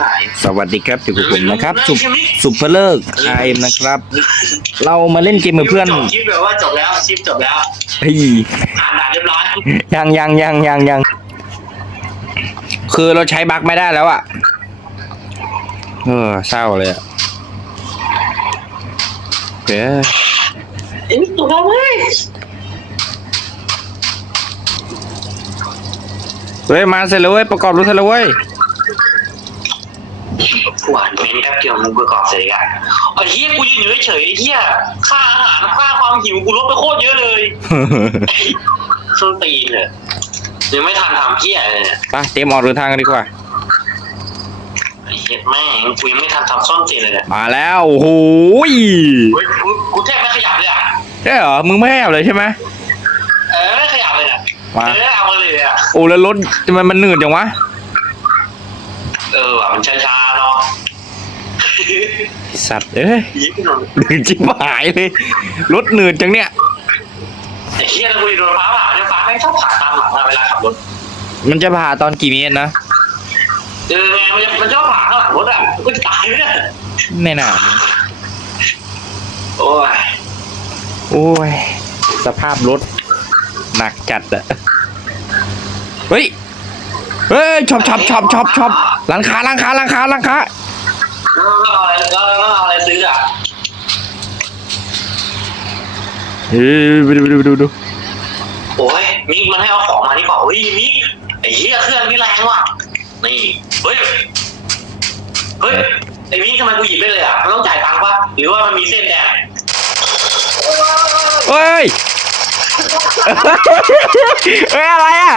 หายสวัสดีครับอยู่กับผมนะครับ สุสุภเลิกไอเอ็มนะครับ เรามาเล่นเกมกับเพื่อนจบคลิปแบบว่าจบแล้วคลิปจบแล้วเฮ้ยอ่านด่านเรียบร้อยยังยังยังยังยังคือเราใช้บั๊กไม่ได้แล้วอะเออเศร้าเลยอะเฮ้ยเอ้ยตัวเราเว้ยเฮ้ยมาเสร็จแล้วเว้ยประกอบรถเสร็จแล้วเว้ย หวานเมนแป๊บเดียวมึงประกอบเสร็จอะไอ้เฮียกูยืนอยู่เฉยๆไอ้เฮียค่าอาหารค่าความหิวกูลดไปโคตรเยอะเลยส้นตีนเลยยังไม่ทันทำเฮียเลยเนี่ยไปเตรียมออกเดินทางกันดีกว่าไอ้เฮียแม่งกูยังไม่ทันทำส้นตีนเลยเนี่ยมาแล้วโอ้โหยเฮ้ยกูกูแทบไม่ขยับเลยอะได้เหรอมึงไม่ให้เอาเลยใช่ไหมเออไม่ขยับเลยอะมาเออเอามาเลยอะโอ้แล้วรถทำไมมันหนืดจังวะเออว่ะมันช้าๆเนาะ สัตว์เอ้ยยิ้มหน่อยหนืดจิบหายเลยรถหนืดจังเนี่ยไอ้เฮียแล้วกูโดนฟ้าผ่าเนี่ยฟ้าแม่งชอบผ่าตามหลังอะเวลาขับรถมันจะผ่าตอนกี่เมตรนะเออไงมันจะมันชอบผ่าข้างหลังรถอะกูจะตายไหมเนี่ยไม่น่าโอ้ยโอ้ยสภาพรถหนักจัดอะเฮ้ยเฮ้ยช็อปช็อปช็อปช็อปช็อปร้านค้าร้านค้าร้านค้าร้านค้า แล้วเราเอาอะไรแล้วเราเอาอะไรซื้ออะเฮ้ยไปดูไปดูไปดูดูโอ้ยมิกมันให้เอาของมานี่เปล่าเฮ้ยมิกไอ้เหี้ยเครื่องนี่แรงว่ะนี่เฮ้ยเฮ้ยไอ้มิกทำไมกูหยิบได้เลยอะมันต้องจ่ายตังค์ปะหรือว่ามันมีเส้นแดงเฮ้ยเฮ้ยอะไรอะ